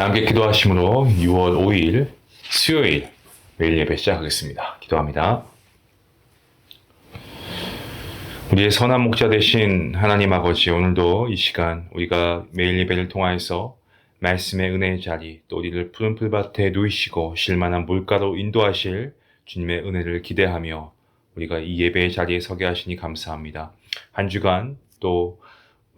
자, 함께 기도하심으로 6월 5일 수요일 매일 예배 시작하겠습니다. 기도합니다. 우리의 선한 목자 되신 하나님 아버지, 오늘도 이 시간 우리가 매일 예배를 통하여서 말씀의 은혜의 자리, 또 우리를 푸른 풀밭에 누이시고 쉴만한 물가로 인도하실 주님의 은혜를 기대하며 우리가 이 예배의 자리에 서게 하시니 감사합니다. 한 주간 또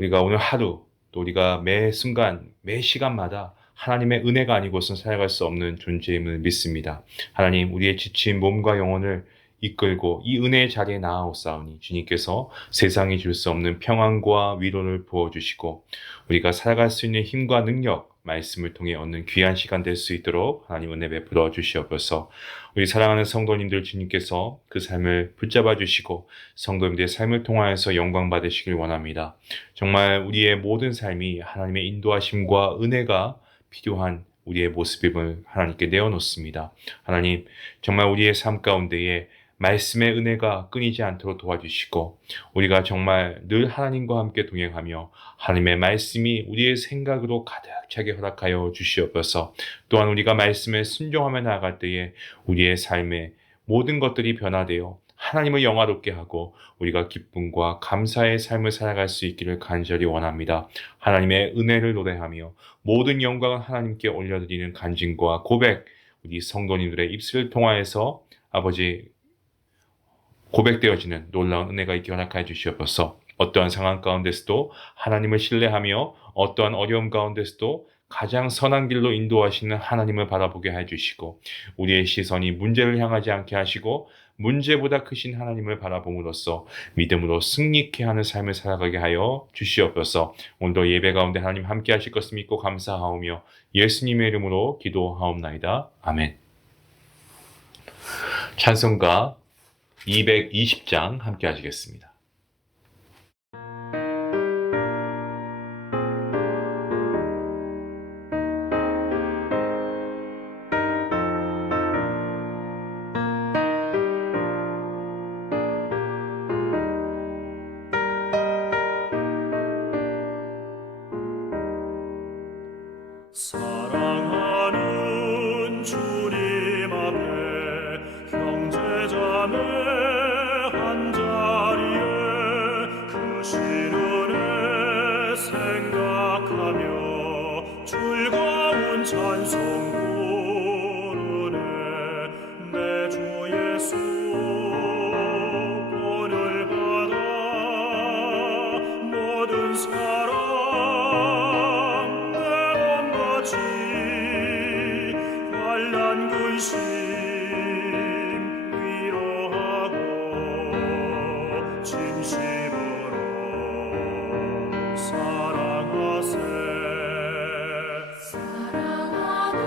우리가 오늘 하루 또 우리가 매 순간 매 시간마다 하나님의 은혜가 아니고선 살아갈 수 없는 존재임을 믿습니다. 하나님, 우리의 지친 몸과 영혼을 이끌고 이 은혜의 자리에 나아오사오니 주님께서 세상이 줄 수 없는 평안과 위로를 부어주시고 우리가 살아갈 수 있는 힘과 능력, 말씀을 통해 얻는 귀한 시간 될 수 있도록 하나님 은혜 베풀어 주시옵소서. 우리 사랑하는 성도님들 주님께서 그 삶을 붙잡아 주시고 성도님들의 삶을 통하여서 영광 받으시길 원합니다. 정말 우리의 모든 삶이 하나님의 인도하심과 은혜가 필요한 우리의 모습임을 하나님께 내어놓습니다. 하나님, 정말 우리의 삶 가운데에 말씀의 은혜가 끊이지 않도록 도와주시고 우리가 정말 늘 하나님과 함께 동행하며 하나님의 말씀이 우리의 생각으로 가득 차게 허락하여 주시옵소서. 또한 우리가 말씀에 순종하며 나아갈 때에 우리의 삶의 모든 것들이 변화되어 하나님을 영화롭게 하고 우리가 기쁨과 감사의 삶을 살아갈 수 있기를 간절히 원합니다. 하나님의 은혜를 노래하며 모든 영광은 하나님께 올려드리는 간증과 고백, 우리 성도님들의 입술을 통하여서 아버지 고백되어지는 놀라운 은혜가 있게 허락하여 주시옵소서. 어떠한 상황 가운데서도 하나님을 신뢰하며 어떠한 어려움 가운데서도 가장 선한 길로 인도하시는 하나님을 바라보게 해주시고 우리의 시선이 문제를 향하지 않게 하시고 문제보다 크신 하나님을 바라봄으로써 믿음으로 승리케 하는 삶을 살아가게 하여 주시옵소서. 오늘도 예배 가운데 하나님 함께 하실 것을 믿고 감사하오며 예수님의 이름으로 기도하옵나이다. 아멘. 찬송가 220장 함께 하시겠습니다. 사랑하는 주님 앞에 형제자매 한자리에 그 신은혜 생각하며 즐거운 찬송 부르네. 내 주 예수 본을 받아 모든 사랑 환난 근심 위로하고 진심으로 사랑하세. 사랑하는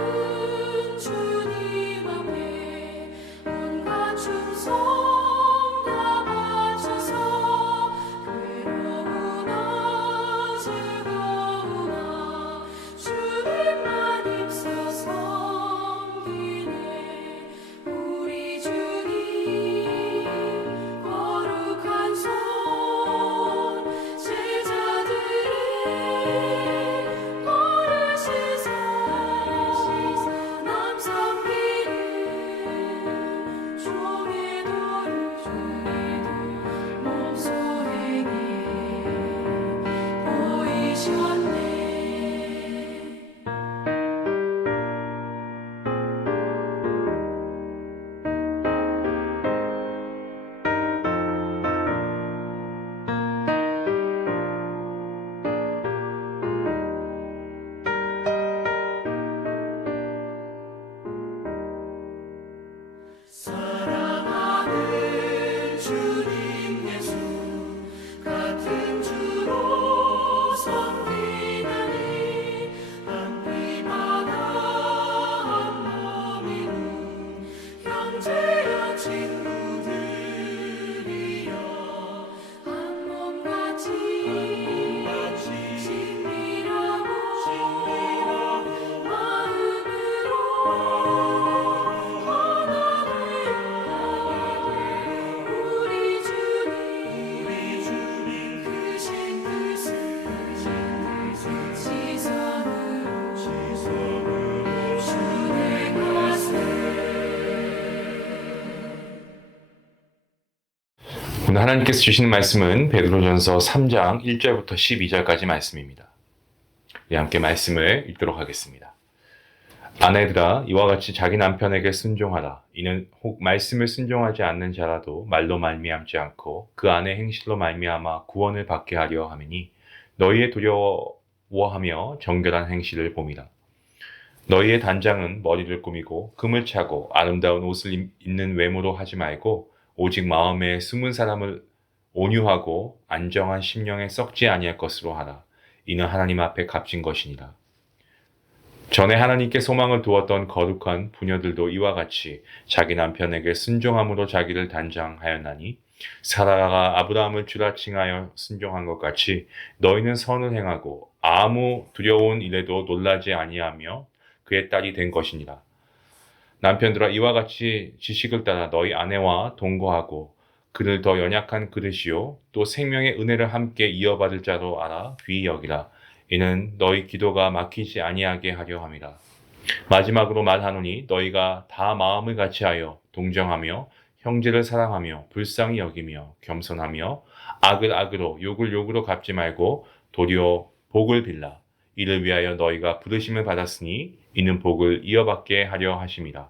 오늘 하나님께서 주시는 말씀은 베드로전서 3장 1절부터 12절까지 말씀입니다. 우리 함께 말씀을 읽도록 하겠습니다. 아내들아 이와 같이 자기 남편에게 순종하라. 이는 혹 말씀을 순종하지 않는 자라도 말로 말미암지 않고 그 아내 행실로 말미암아 구원을 받게 하려 함이니 너희의 두려워하며 정결한 행실을 봄이라. 너희의 단장은 머리를 꾸미고 금을 차고 아름다운 옷을 입는 외모로 하지 말고 오직 마음에 숨은 사람을 온유하고 안정한 심령에 썩지 아니할 것으로 하라. 이는 하나님 앞에 값진 것이니라. 전에 하나님께 소망을 두었던 거룩한 부녀들도 이와 같이 자기 남편에게 순종함으로 자기를 단장하였나니 사라가 아브라함을 주라 칭하여 순종한 것 같이 너희는 선을 행하고 아무 두려운 일에도 놀라지 아니하며 그의 딸이 된 것이니라. 남편들아 이와 같이 지식을 따라 너희 아내와 동거하고 그를 더 연약한 그릇이요 또 생명의 은혜를 함께 이어받을 자로 알아 귀히 여기라. 이는 너희 기도가 막히지 아니하게 하려 함이라. 마지막으로 말하노니 너희가 다 마음을 같이하여 동정하며 형제를 사랑하며 불쌍히 여기며 겸손하며 악을 악으로 욕을 욕으로 갚지 말고 도리어 복을 빌라. 이를 위하여 너희가 부르심을 받았으니 이는 복을 이어받게 하려 하심이라.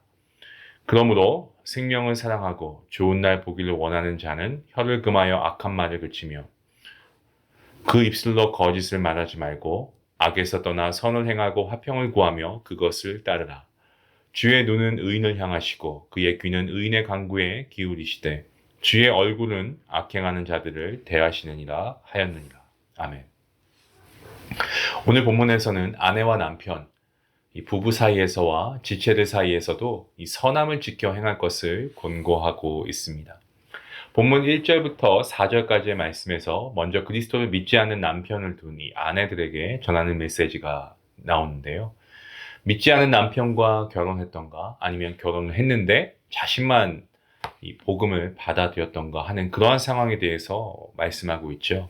그러므로 생명을 사랑하고 좋은 날 보기를 원하는 자는 혀를 금하여 악한 말을 그치며 그 입술로 거짓을 말하지 말고 악에서 떠나 선을 행하고 화평을 구하며 그것을 따르라. 주의 눈은 의인을 향하시고 그의 귀는 의인의 간구에 기울이시되 주의 얼굴은 악행하는 자들을 대하시느니라 하였느니라. 아멘. 오늘 본문에서는 아내와 남편, 이 부부 사이에서와 지체들 사이에서도 이 선함을 지켜 행할 것을 권고하고 있습니다. 본문 1절부터 4절까지의 말씀에서 먼저 그리스도를 믿지 않는 남편을 둔 이 아내들에게 전하는 메시지가 나오는데요. 믿지 않은 남편과 결혼했던가 아니면 결혼을 했는데 자신만 이 복음을 받아들였던가 하는 그러한 상황에 대해서 말씀하고 있죠.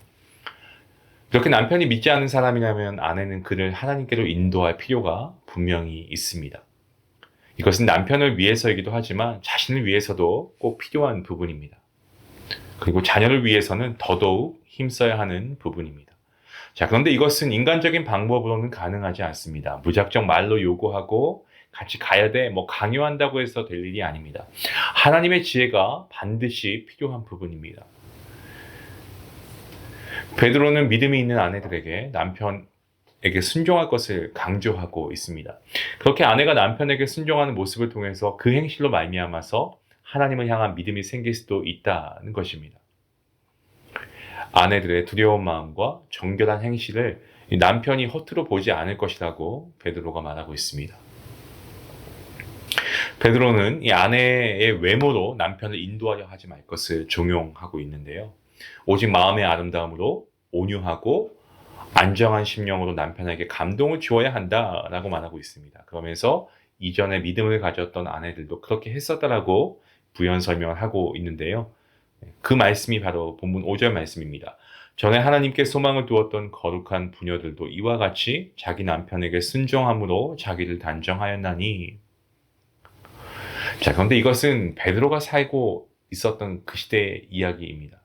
그렇게 남편이 믿지 않는 사람이라면 아내는 그를 하나님께로 인도할 필요가 분명히 있습니다. 이것은 남편을 위해서이기도 하지만 자신을 위해서도 꼭 필요한 부분입니다. 그리고 자녀를 위해서는 더더욱 힘써야 하는 부분입니다. 자, 그런데 이것은 인간적인 방법으로는 가능하지 않습니다. 무작정 말로 요구하고 같이 가야 돼, 강요한다고 해서 될 일이 아닙니다. 하나님의 지혜가 반드시 필요한 부분입니다. 베드로는 믿음이 있는 아내들에게 남편에게 순종할 것을 강조하고 있습니다. 그렇게 아내가 남편에게 순종하는 모습을 통해서 그 행실로 말미암아서 하나님을 향한 믿음이 생길 수도 있다는 것입니다. 아내들의 두려운 마음과 정결한 행실을 남편이 허투루 보지 않을 것이라고 베드로가 말하고 있습니다. 베드로는 이 아내의 외모로 남편을 인도하려 하지 말 것을 종용하고 있는데요. 오직 마음의 아름다움으로 온유하고 안정한 심령으로 남편에게 감동을 주어야 한다라고 말하고 있습니다. 그러면서 이전에 믿음을 가졌던 아내들도 그렇게 했었다라고 부연 설명을 하고 있는데요. 그 말씀이 바로 본문 5절 말씀입니다. 전에 하나님께 소망을 두었던 거룩한 부녀들도 이와 같이 자기 남편에게 순종함으로 자기를 단정하였나니. 자, 그런데 이것은 베드로가 살고 있었던 그 시대의 이야기입니다.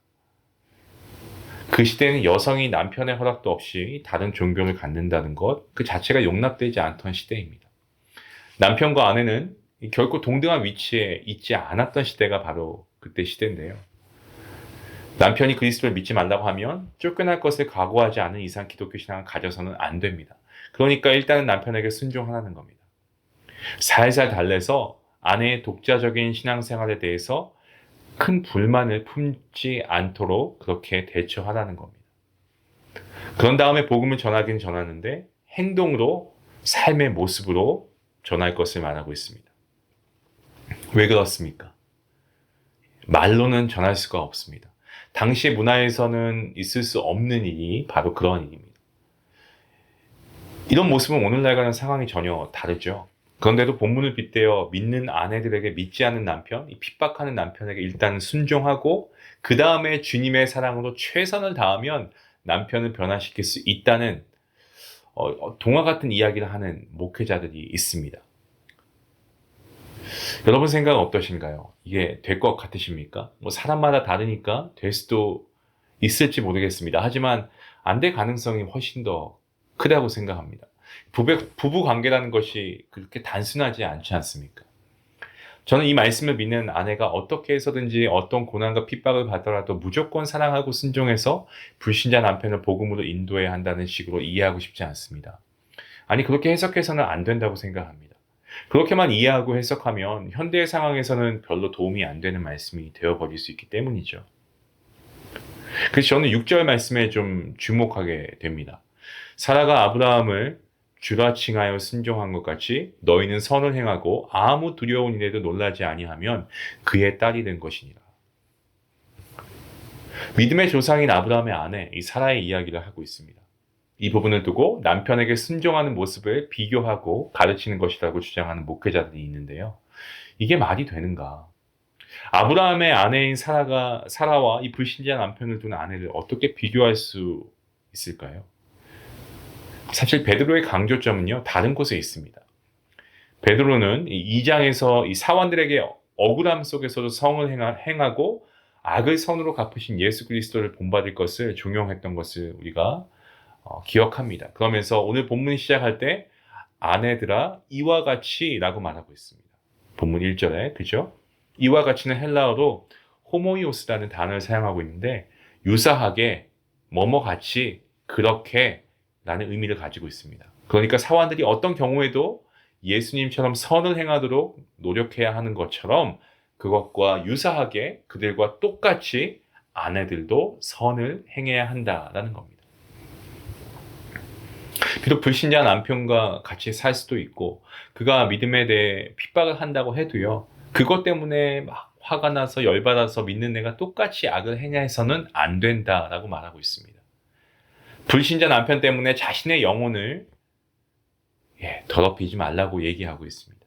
그 시대는 여성이 남편의 허락도 없이 다른 종교를 갖는다는 것, 그 자체가 용납되지 않던 시대입니다. 남편과 아내는 결코 동등한 위치에 있지 않았던 시대가 바로 그때 시대인데요. 남편이 그리스도를 믿지 말라고 하면 쫓겨날 것을 각오하지 않은 이상 기독교 신앙을 가져서는 안 됩니다. 그러니까 일단은 남편에게 순종하라는 겁니다. 살살 달래서 아내의 독자적인 신앙생활에 대해서 큰 불만을 품지 않도록 그렇게 대처하라는 겁니다. 그런 다음에 복음을 전하긴 전하는데 행동으로 삶의 모습으로 전할 것을 말하고 있습니다. 왜 그렇습니까? 말로는 전할 수가 없습니다. 당시의 문화에서는 있을 수 없는 일이 바로 그런 일입니다. 이런 모습은 오늘날과는 상황이 전혀 다르죠. 그런데도 본문을 빗대어 믿는 아내들에게 믿지 않는 남편, 핍박하는 남편에게 일단 순종하고 그 다음에 주님의 사랑으로 최선을 다하면 남편을 변화시킬 수 있다는 동화 같은 이야기를 하는 목회자들이 있습니다. 여러분 생각은 어떠신가요? 이게 될 것 같으십니까? 뭐 사람마다 다르니까 될 수도 있을지 모르겠습니다. 하지만 안 될 가능성이 훨씬 더 크다고 생각합니다. 부부 관계라는 것이 그렇게 단순하지 않지 않습니까? 저는 이 말씀을 믿는 아내가 어떻게 해서든지 어떤 고난과 핍박을 받더라도 무조건 사랑하고 순종해서 불신자 남편을 복음으로 인도해야 한다는 식으로 이해하고 싶지 않습니다. 아니, 그렇게 해석해서는 안 된다고 생각합니다. 그렇게만 이해하고 해석하면 현대의 상황에서는 별로 도움이 안 되는 말씀이 되어버릴 수 있기 때문이죠. 그래서 저는 6절 말씀에 좀 주목하게 됩니다. 사라가 아브라함을 주라 칭하여 순종한 것 같이 너희는 선을 행하고 아무 두려운 일에도 놀라지 아니하면 그의 딸이 된 것이니라. 믿음의 조상인 아브라함의 아내 이 사라의 이야기를 하고 있습니다. 이 부분을 두고 남편에게 순종하는 모습을 비교하고 가르치는 것이라고 주장하는 목회자들이 있는데요. 이게 말이 되는가? 아브라함의 아내인 사라와 이 불신자 남편을 둔 아내를 어떻게 비교할 수 있을까요? 사실 베드로의 강조점은요, 다른 곳에 있습니다. 베드로는 이 2장에서 이 사원들에게 억울함 속에서도 성을 행하고 악을 선으로 갚으신 예수 그리스도를 본받을 것을 종용했던 것을 우리가 기억합니다. 그러면서 오늘 본문 시작할 때 아내들아 이와 같이 라고 말하고 있습니다. 본문 1절에 그죠? 이와 같이는 헬라어로 호모이오스라는 단어를 사용하고 있는데 유사하게 뭐뭐 같이 그렇게 라는 의미를 가지고 있습니다. 그러니까 사원들이 어떤 경우에도 예수님처럼 선을 행하도록 노력해야 하는 것처럼 그것과 유사하게 그들과 똑같이 아내들도 선을 행해야 한다라는 겁니다. 비록 불신자 남편과 같이 살 수도 있고 그가 믿음에 대해 핍박을 한다고 해도요. 그것 때문에 막 화가 나서 열받아서 믿는 내가 똑같이 악을 행해서는 안 된다라고 말하고 있습니다. 불신자 남편 때문에 자신의 영혼을 더럽히지 말라고 얘기하고 있습니다.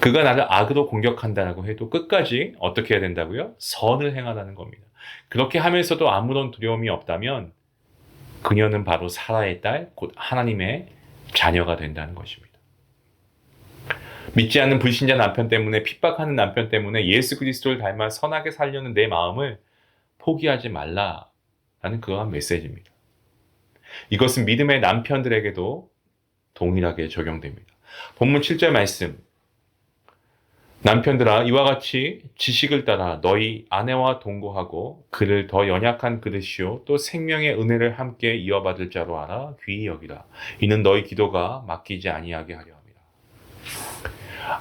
그가 나를 악으로 공격한다고 해도 끝까지 어떻게 해야 된다고요? 선을 행하라는 겁니다. 그렇게 하면서도 아무런 두려움이 없다면 그녀는 바로 사라의 딸, 곧 하나님의 자녀가 된다는 것입니다. 믿지 않는 불신자 남편 때문에 핍박하는 남편 때문에 예수 그리스도를 닮아 선하게 살려는 내 마음을 포기하지 말라라는 그러한 메시지입니다. 이것은 믿음의 남편들에게도 동일하게 적용됩니다. 본문 7절 말씀 남편들아 이와 같이 지식을 따라 너희 아내와 동거하고 그를 더 연약한 그릇이요 또 생명의 은혜를 함께 이어받을 자로 알아 귀히 여기라. 이는 너희 기도가 맡기지 아니하게 하려 함이라.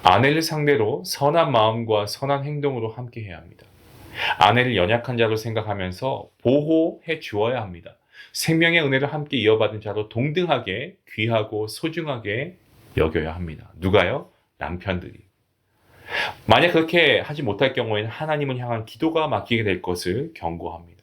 아내를 상대로 선한 마음과 선한 행동으로 함께 해야 합니다. 아내를 연약한 자로 생각하면서 보호해 주어야 합니다. 생명의 은혜를 함께 이어받은 자로 동등하게 귀하고 소중하게 여겨야 합니다. 누가요? 남편들이. 만약 그렇게 하지 못할 경우에는 하나님을 향한 기도가 막히게 될 것을 경고합니다.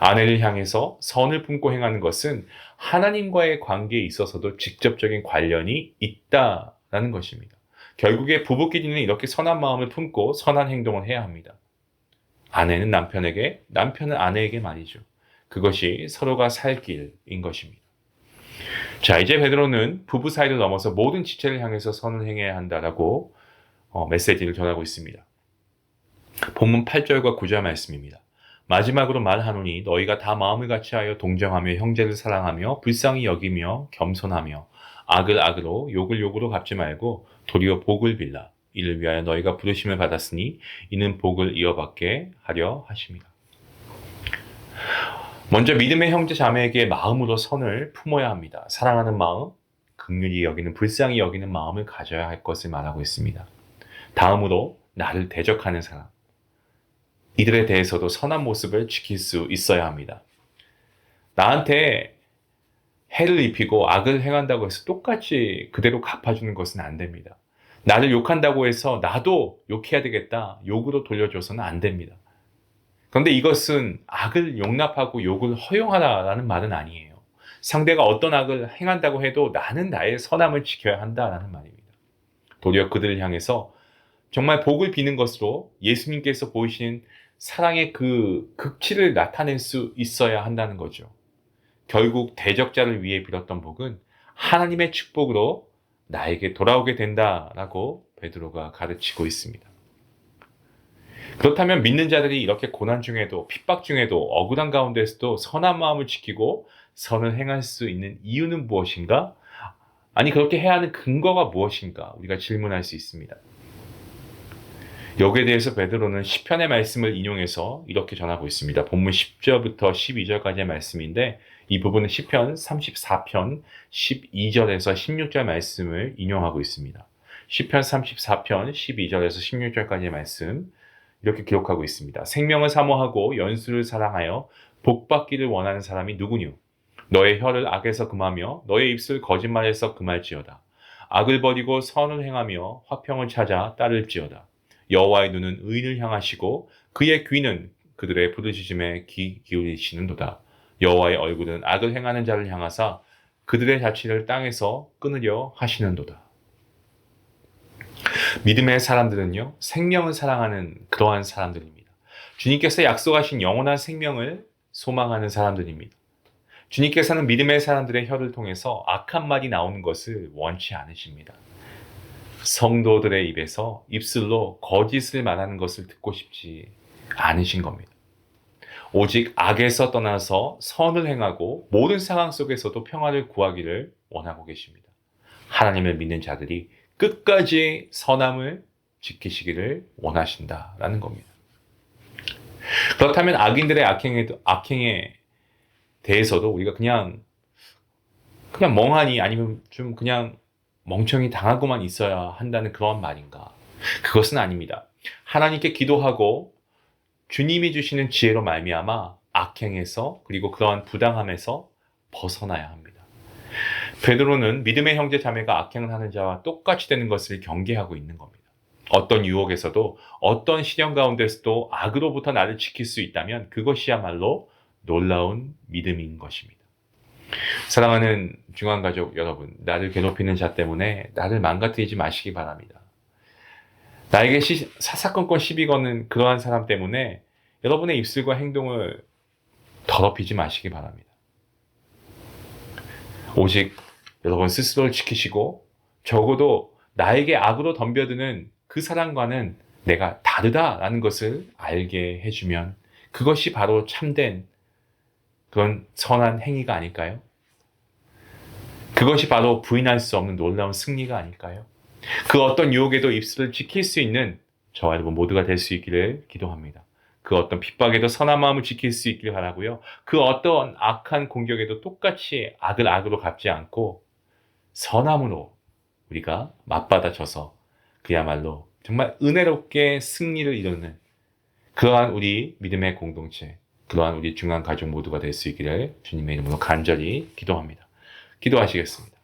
아내를 향해서 선을 품고 행하는 것은 하나님과의 관계에 있어서도 직접적인 관련이 있다라는 것입니다. 결국에 부부끼리는 이렇게 선한 마음을 품고 선한 행동을 해야 합니다. 아내는 남편에게, 남편은 아내에게 말이죠. 그것이 서로가 살 길인 것입니다. 자, 이제 베드로는 부부 사이를 넘어서 모든 지체를 향해서 선을 행해야 한다라고 메시지를 전하고 있습니다. 본문 8절과 9절 말씀입니다. 마지막으로 말하노니 너희가 다 마음을 같이하여 동정하며 형제를 사랑하며 불쌍히 여기며 겸손하며 악을 악으로 욕을 욕으로 갚지 말고 도리어 복을 빌라. 이를 위하여 너희가 부르심을 받았으니 이는 복을 이어받게 하려 하심이라. 먼저 믿음의 형제 자매에게 마음으로 선을 품어야 합니다. 사랑하는 마음, 긍휼히 여기는 불쌍히 여기는 마음을 가져야 할 것을 말하고 있습니다. 다음으로 나를 대적하는 사람, 이들에 대해서도 선한 모습을 지킬 수 있어야 합니다. 나한테 해를 입히고 악을 행한다고 해서 똑같이 그대로 갚아주는 것은 안 됩니다. 나를 욕한다고 해서 나도 욕해야 되겠다, 욕으로 돌려줘서는 안 됩니다. 그런데 이것은 악을 용납하고 욕을 허용하라라는 말은 아니에요. 상대가 어떤 악을 행한다고 해도 나는 나의 선함을 지켜야 한다라는 말입니다. 도리어 그들을 향해서 정말 복을 비는 것으로 예수님께서 보이신 사랑의 그 극치를 나타낼 수 있어야 한다는 거죠. 결국 대적자를 위해 빌었던 복은 하나님의 축복으로 나에게 돌아오게 된다라고 베드로가 가르치고 있습니다. 그렇다면 믿는 자들이 이렇게 고난 중에도 핍박 중에도 억울한 가운데서도 선한 마음을 지키고 선을 행할 수 있는 이유는 무엇인가? 아니 그렇게 해야 하는 근거가 무엇인가? 우리가 질문할 수 있습니다. 여기에 대해서 베드로는 시편의 말씀을 인용해서 이렇게 전하고 있습니다. 본문 10절부터 12절까지의 말씀인데 이 부분은 시편 34편 12절에서 16절 말씀을 인용하고 있습니다. 시편 34편 12절에서 16절까지의 말씀 이렇게 기록하고 있습니다. 생명을 사모하고 연수를 사랑하여 복받기를 원하는 사람이 누구뇨? 너의 혀를 악에서 금하며 너의 입술 거짓말에서 금할지어다. 악을 버리고 선을 행하며 화평을 찾아 따를지어다. 여호와의 눈은 의인을 향하시고 그의 귀는 그들의 부르짖음에 귀 기울이시는도다. 여호와의 얼굴은 악을 행하는 자를 향하사 그들의 자취를 땅에서 끊으려 하시는도다. 믿음의 사람들은요, 생명을 사랑하는 그러한 사람들입니다. 주님께서 약속하신 영원한 생명을 소망하는 사람들입니다. 주님께서는 믿음의 사람들의 혀를 통해서 악한 말이 나오는 것을 원치 않으십니다. 성도들의 입에서 입술로 거짓을 말하는 것을 듣고 싶지 않으신 겁니다. 오직 악에서 떠나서 선을 행하고 모든 상황 속에서도 평화를 구하기를 원하고 계십니다. 하나님을 믿는 자들이 끝까지 선함을 지키시기를 원하신다라는 겁니다. 그렇다면 악인들의 악행에 대해서도 우리가 그냥 멍하니 아니면 좀 그냥 멍청이 당하고만 있어야 한다는 그런 말인가? 그것은 아닙니다. 하나님께 기도하고 주님이 주시는 지혜로 말미암아 악행에서 그리고 그러한 부당함에서 벗어나야 합니다. 베드로는 믿음의 형제 자매가 악행을 하는 자와 똑같이 되는 것을 경계하고 있는 겁니다. 어떤 유혹에서도 어떤 시련 가운데서도 악으로부터 나를 지킬 수 있다면 그것이야말로 놀라운 믿음인 것입니다. 사랑하는 중앙가족 여러분, 나를 괴롭히는 자 때문에 나를 망가뜨리지 마시기 바랍니다. 나에게 사사건건 시비 거는 그러한 사람 때문에 여러분의 입술과 행동을 더럽히지 마시기 바랍니다. 오직 여러분 스스로를 지키시고 적어도 나에게 악으로 덤벼드는 그 사람과는 내가 다르다라는 것을 알게 해주면 그것이 바로 참된 그런 선한 행위가 아닐까요? 그것이 바로 부인할 수 없는 놀라운 승리가 아닐까요? 그 어떤 유혹에도 입술을 지킬 수 있는 저와 여러분 모두가 될 수 있기를 기도합니다. 그 어떤 핍박에도 선한 마음을 지킬 수 있기를 바라고요. 그 어떤 악한 공격에도 똑같이 악을 악으로 갚지 않고 선함으로 우리가 맞받아쳐서 그야말로 정말 은혜롭게 승리를 이루는 그러한 우리 믿음의 공동체, 그러한 우리 중앙 가족 모두가 될 수 있기를 주님의 이름으로 간절히 기도합니다. 기도하시겠습니다.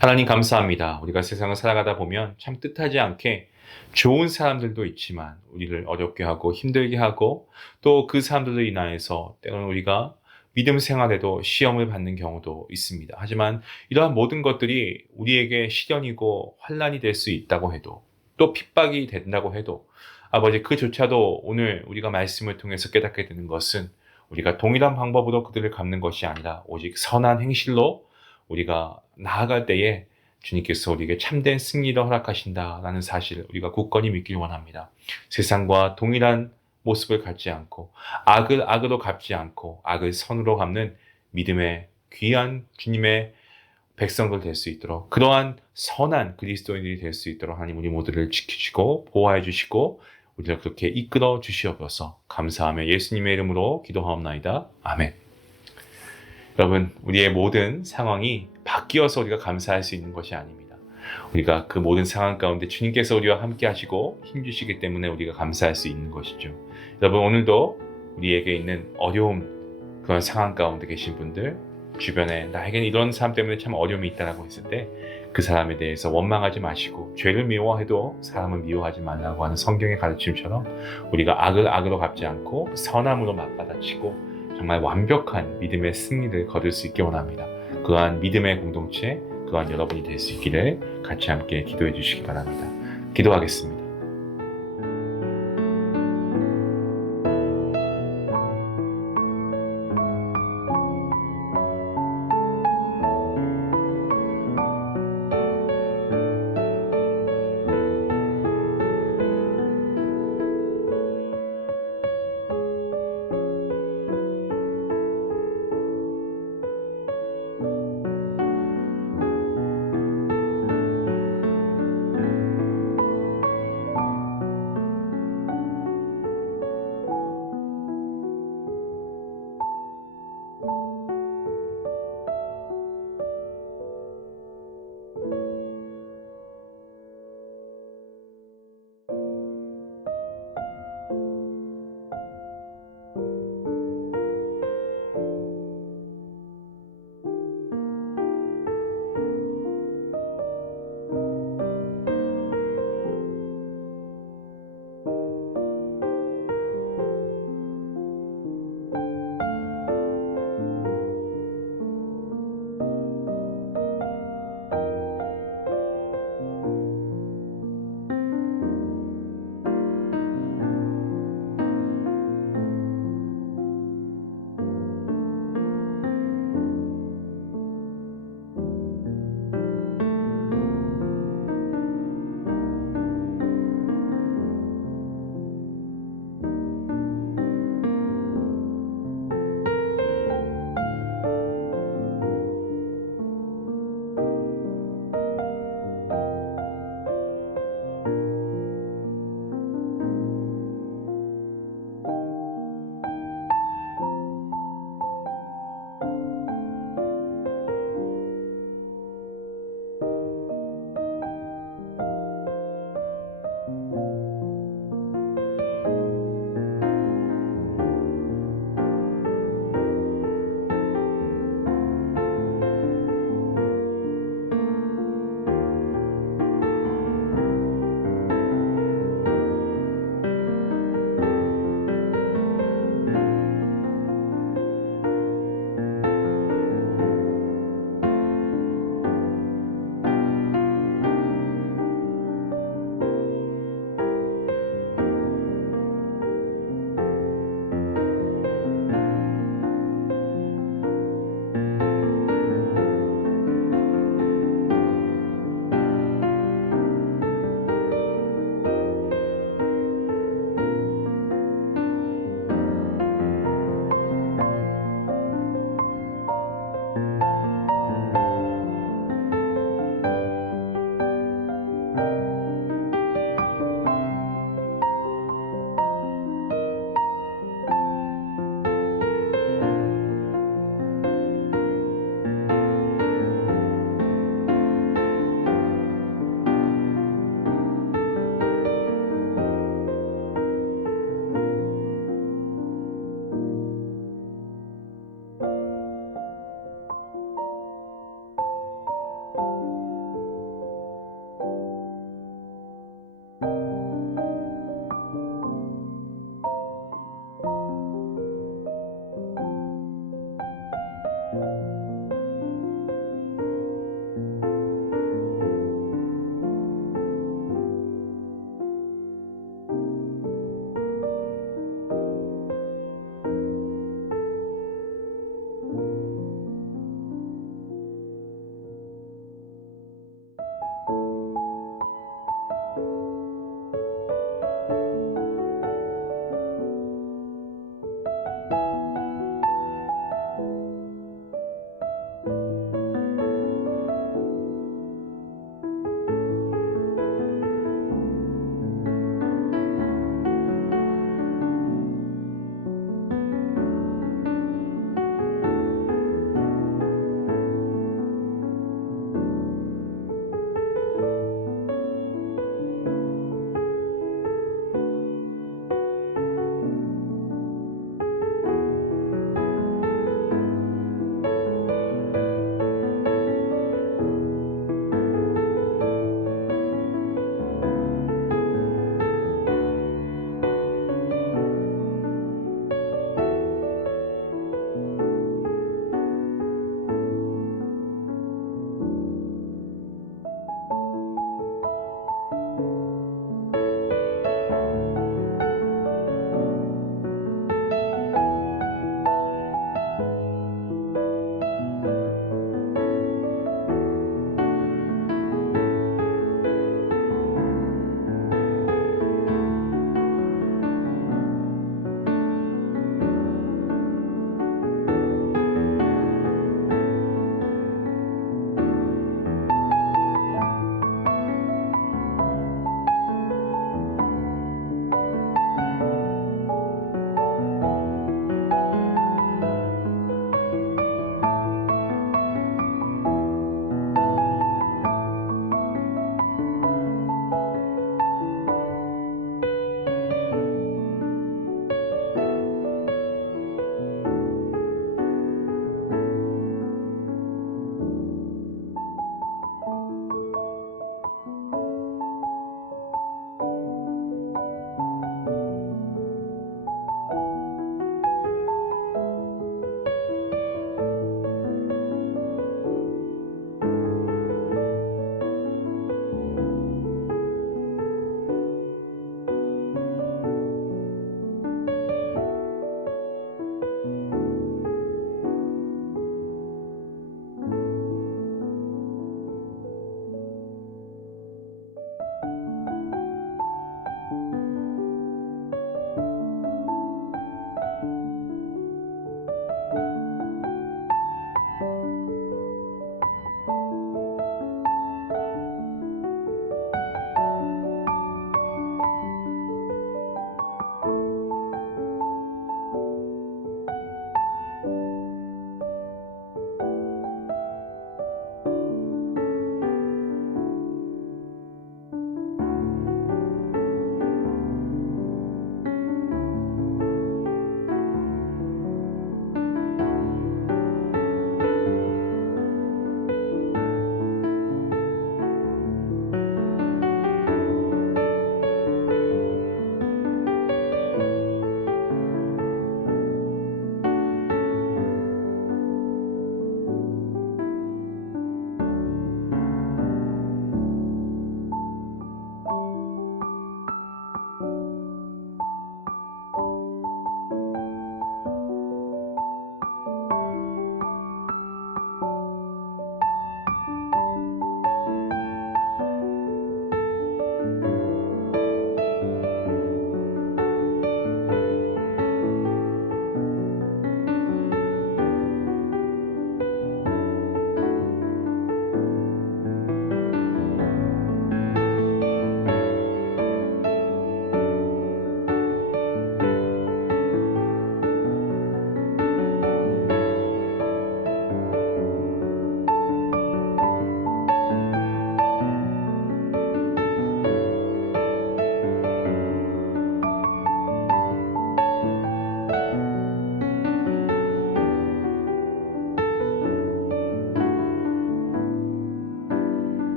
하나님 감사합니다. 우리가 세상을 살아가다 보면 참 뜻하지 않게 좋은 사람들도 있지만 우리를 어렵게 하고 힘들게 하고 또 그 사람들로 인하여서 때로는 우리가 믿음 생활에도 시험을 받는 경우도 있습니다. 하지만 이러한 모든 것들이 우리에게 시련이고 환난이 될 수 있다고 해도 또 핍박이 된다고 해도 아버지 그조차도 오늘 우리가 말씀을 통해서 깨닫게 되는 것은 우리가 동일한 방법으로 그들을 갚는 것이 아니라 오직 선한 행실로 우리가 나아갈 때에 주님께서 우리에게 참된 승리를 허락하신다라는 사실을 우리가 굳건히 믿길 원합니다. 세상과 동일한 모습을 갖지 않고 악을 악으로 갚지 않고 악을 선으로 갚는 믿음의 귀한 주님의 백성들 될 수 있도록 그러한 선한 그리스도인들이 될 수 있도록 하나님 우리 모두를 지키시고 보호해 주시고 우리를 그렇게 이끌어 주시옵소서. 감사하며 예수님의 이름으로 기도하옵나이다. 아멘. 여러분, 우리의 모든 상황이 바뀌어서 우리가 감사할 수 있는 것이 아닙니다. 우리가 그 모든 상황 가운데 주님께서 우리와 함께 하시고 힘주시기 때문에 우리가 감사할 수 있는 것이죠. 여러분, 오늘도 우리에게 있는 어려움, 그런 상황 가운데 계신 분들, 주변에 나에게는 이런 사람 때문에 참 어려움이 있다라고 했을 때 그 사람에 대해서 원망하지 마시고 죄를 미워해도 사람을 미워하지 말라고 하는 성경의 가르침처럼 우리가 악을 악으로 갚지 않고 선함으로 맞받아치고 정말 완벽한 믿음의 승리를 거둘 수 있기 원합니다. 그러한 믿음의 공동체, 그러한 여러분이 될 수 있기를 같이 함께 기도해 주시기 바랍니다. 기도하겠습니다.